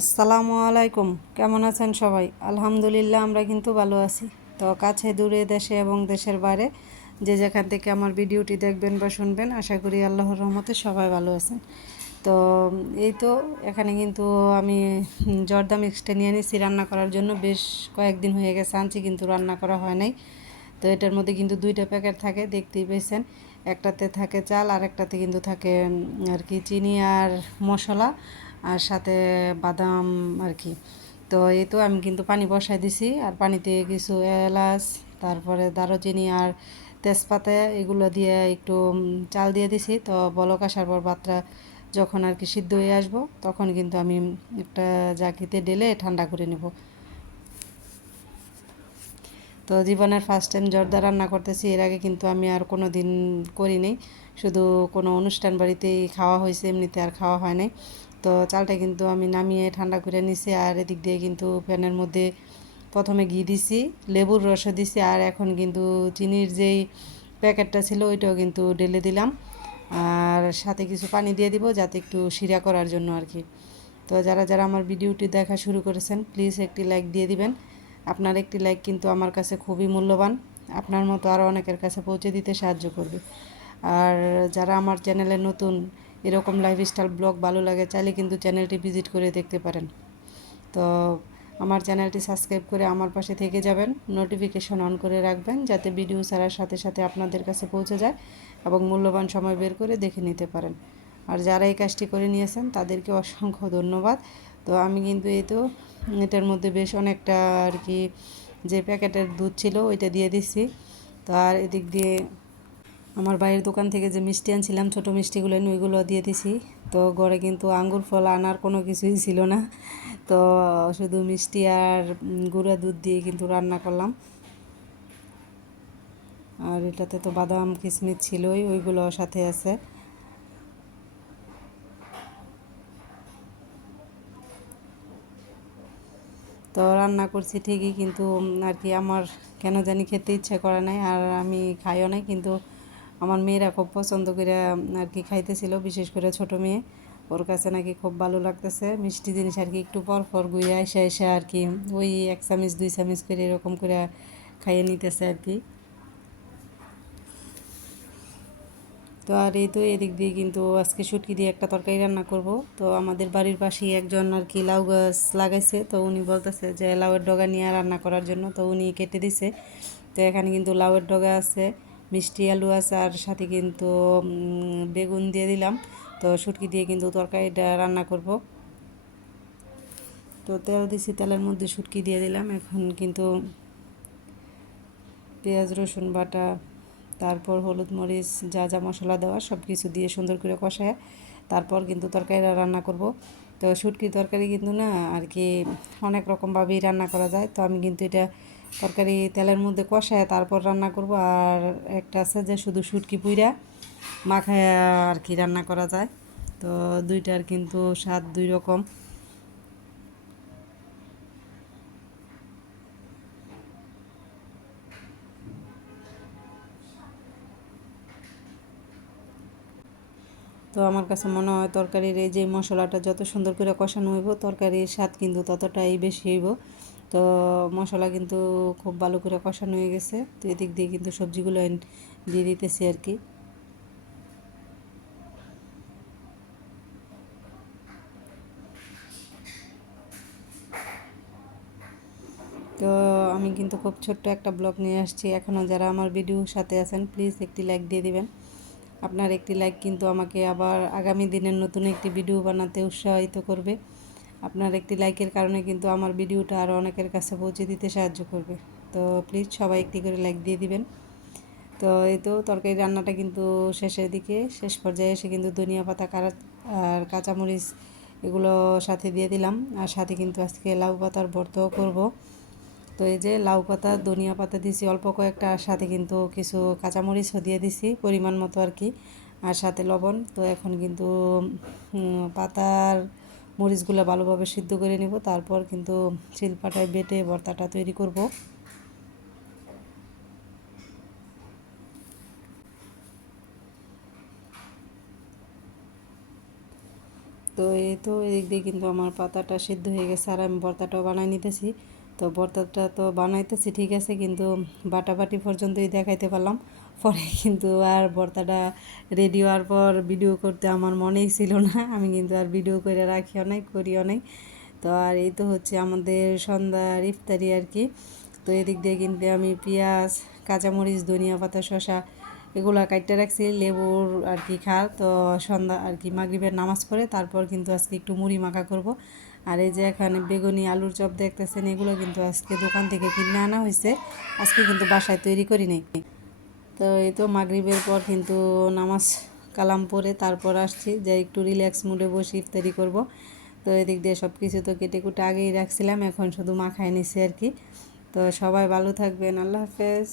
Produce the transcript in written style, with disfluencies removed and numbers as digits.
আসসালামু আলাইকুম। কেমন আছেন সবাই? আলহামদুলিল্লাহ আমরা কিন্তু ভালো আছি। তো কাছে দূরে দেশে এবং দেশের বাইরে যে যেখান থেকে আমার ভিডিওটি দেখবেন বা শুনবেন, আশা করি আল্লাহর রহমতে সবাই ভালো আছেন। তো এই তো এখানে কিন্তু আমি জর্দা মিক্সটা নিয়ে নিয়েছি রান্না করার জন্য। বেশ কয়েকদিন হয়ে গেছে আনছি, কিন্তু রান্না করা হয় নাই। তো এটার মধ্যে কিন্তু দুইটা প্যাকেট থাকে, দেখতেই পেয়েছেন। একটাতে থাকে চাল আর একটাতে কিন্তু থাকে আর কি চিনি আর মশলা, আর সাথে বাদাম আর কি। তো এই তো আমি কিন্তু পানি বসাই দিছি, আর পানিতে কিছু এলাচ, তারপরে দারুচিনি আর তেজপাতা এগুলো দিয়ে একটু চাল দিয়ে দিছি। তো বলক আসার পর ভাতটা যখন আর কি সিদ্ধ হয়ে আসবো, তখন কিন্তু আমি একটা জাকিতে ঢেলে ঠান্ডা করে নেব। তো জীবনের ফার্স্ট টাইম জর্দা রান্না করতেছি। এর আগে কিন্তু আমি আর কোনো দিন করিনি, শুধু কোনো অনুষ্ঠান বাড়িতেই খাওয়া হয়েছে, এমনিতে আর খাওয়া হয় নাই। তো চালটা কিন্তু আমি নামিয়ে ঠান্ডা করে নিছি, আর এদিক দিয়ে কিন্তু প্যানের মধ্যে প্রথমে ঘি দিছি, লেবুর রসও দিছি, আর এখন কিন্তু চিনির যেই প্যাকেটটা ছিল ওইটাও কিন্তু ঢেলে দিলাম। আর সাথে কিছু পানি দিয়ে দিব, যাতে একটু শিরা করার জন্য আর কি। তো যারা যারা আমার ভিডিওটি দেখা শুরু করেছেন, প্লিজ একটি লাইক দিয়ে দিবেন। আপনার একটি লাইক কিন্তু আমার কাছে খুবই মূল্যবান, আপনার মতো আরও অনেকের কাছে পৌঁছে দিতে সাহায্য করবে। আর যারা আমার চ্যানেলে নতুন, এরকম লাইফস্টাইল ব্লগ ভালো লাগে, চাইলে কিন্তু চ্যানেলটি ভিজিট করে দেখতে পারেন। তো আমার চ্যানেলটি সাবস্ক্রাইব করে আমার পাশে থেকে যাবেন, নোটিফিকেশন অন করে রাখবেন, যাতে ভিডিও ছাড়ার সাথে সাথে আপনাদের কাছে পৌঁছে যায় এবং মূল্যবান সময় বের করে দেখে নিতে পারেন। আর যারা এই কাজটি করে নিয়েছেন তাদেরকে অসংখ্য ধন্যবাদ। তো আমি কিন্তু এই তো এটার মধ্যে বেশ অনেকটা আর কি যে প্যাকেটের দুধ ছিল ওইটা দিয়ে দিচ্ছি। তো আর এদিক দিয়ে আমার বাইরের দোকান থেকে যে মিষ্টি আনছিলাম, ছোটো মিষ্টিগুলো ওইগুলো দিয়ে দিছি। তো ঘরে কিন্তু আঙ্গুর ফল আনার কোনো কিছুই ছিল না, তো শুধু মিষ্টি আর গুঁড়া দুধ দিয়ে কিন্তু রান্না করলাম। আর এটাতে তো বাদাম কিশমিশ ছিলই, ওইগুলো সাথে আছে। তো রান্না করছি ঠিকই, কিন্তু আর কি আমার কেন জানি খেতে ইচ্ছা করে নাই, আর আমি খাইও নাই। কিন্তু আমার মেয়েরা খুব পছন্দ করে আর কি খাইতেছিল, বিশেষ করে ছোট মেয়ে। ওর কাছে নাকি খুব ভালো লাগতেছে মিষ্টি জিনিস আর কি। একটু পর পর ঘুরে এসে এসে আর কি ওই 1 চামচ 2 চামচ করে এরকম করে খাইয়ে নিতেছে আর কি। তো আর এই তো এদিক দিয়ে কিন্তু আজকে শুটকি দিয়ে একটা তরকারি রান্না করব। তো আমাদের বাড়ির পাশেই একজন আর কি লাউ গাছ লাগাইছে, তো উনি বলতেছে যে লাউয়ের ডগা নিয়ে রান্না করার জন্য, তো উনি কেটে দিছে। তো এখানে কিন্তু লাউয়ের ডগা আছে, মিষ্টি আলু আছে, আর সাথে কিন্তু বেগুন দিয়ে দিলাম। তো শুটকি দিয়ে কিন্তু তরকারিটা রান্না করব। তো তেল দিছি, তেলের মধ্যে শুটকি দিয়ে দিলাম। এখন কিন্তু পেঁয়াজ রসুন বাটা, তারপর হলুদ মরিচ যা যা মশলা দেওয়া সব কিছু দিয়ে সুন্দর করে কষায় তারপর কিন্তু তরকারিটা রান্না করব। তো শুটকি তরকারি কিন্তু না আর কি অনেক রকমভাবেই রান্না করা যায়। তো আমি কিন্তু এটা তরকারি তেলের মধ্যে কষায় তারপর রান্না করব। আর একটা আছে যে শুধু শুটকি পুইরা মাখায় আর কি রান্না করা যায়। তো দুইটার কিন্তু স্বাদ দুই রকম। তো আমার কাছে মনে হয় তরকারির এই যে মশলাটা যত সুন্দর করে কষানো হইব, তরকারির স্বাদ কিন্তু ততটাই বেশি হইব। তো মশলা কিন্তু খুব ভালো করে কষানো হয়ে গেছে। তো এদিক দিয়ে কিন্তু সবজিগুলো দিয়ে দিতেছি আর কি। তো আমি কিন্তু খুব ছোট্ট একটা ব্লগ নিয়ে আসছি। এখনও যারা আমার ভিডিওর সাথে আছেন, প্লিজ একটি লাইক দিয়ে দিবেন। আপনার একটি লাইক কিন্তু আমাকে আবার আগামী দিনের নতুন একটি ভিডিও বানাতে উৎসাহিত করবে। আপনার একটি লাইকের কারণে কিন্তু আমার ভিডিওটা আরও অনেকের কাছে পৌঁছে দিতে সাহায্য করবে। তো প্লিজ সবাই একটি করে লাইক দিয়ে দিবেন। তো এই তো তরকারি রান্নাটা কিন্তু শেষের দিকে, শেষ পর্যায়ে এসে কিন্তু ধনিয়া পাতা আর কাঁচামরিচ এগুলো সাথে দিয়ে দিলাম। আর সাথে কিন্তু আজকে লাউ পাতার ভর্তাও করব। তো এই যে লাউ পাতা ধনিয়া পাতা দিছি অল্প কয়েকটা, আর সাথে কিন্তু কিছু কাঁচামরিচও দিয়ে দিছি পরিমাণ মতো আর কি, আর সাথে লবণ। তো এখন কিন্তু পাতার মরিচগুলো ভালোভাবে সিদ্ধ করে নিব, তারপর কিন্তু শিলপাটায় বেটে ভর্তাটা তৈরি করব। তো এই এই তো এদিক দিয়ে কিন্তু আমার পাতাটা সিদ্ধ হয়ে গেছে আর আমি ভর্তাটাও বানাই নিতেছি। তো ভর্তাটা তো বানাইতেছি ঠিক আছে, কিন্তু বাটাবাটি পর্যন্তই দেখাইতে পারলাম। পরে কিন্তু আর ভর্তাটা রেডি হওয়ার পর ভিডিও করতে আমার মনেই ছিল না, আমি কিন্তু আর ভিডিও করে রাখিও নাই, করিও নাই। তো আর এই তো হচ্ছে আমাদের সন্ধ্যার ইফতারি আর কি। তো এদিক দিয়ে কিন্তু আমি পেঁয়াজ, কাঁচামরিচ, ধনিয়া পাতা, শসা এগুলা কাটতে রাখছি লেবুর আর কি খাল। তো সন্ধ্যা আর কি মাগরিবের নামাজ পড়ে তারপর কিন্তু আজকে একটু মুড়ি মাখা করব। আর এই যে এখানে বেগুনি আলুর চপ দেখতেছেন, এগুলো কিন্তু আজকে দোকান থেকে কিনে আনা হয়েছে, আজকে কিন্তু বাসায় তৈরি করি নাই। তো এই তো মাগরিবের পর কিন্তু নামাজ কালাম পড়ে তারপর আসছি, যে একটু রিল্যাক্স মুডে বসে ইফতারি করব। তো এদিক দিয়ে সব কিছু তো কেটে কুটে আগেই রাখছিলাম, এখন শুধু মাখায় নিছি আর কি। তো সবাই ভালো থাকবেন, আল্লাহ হাফেজ।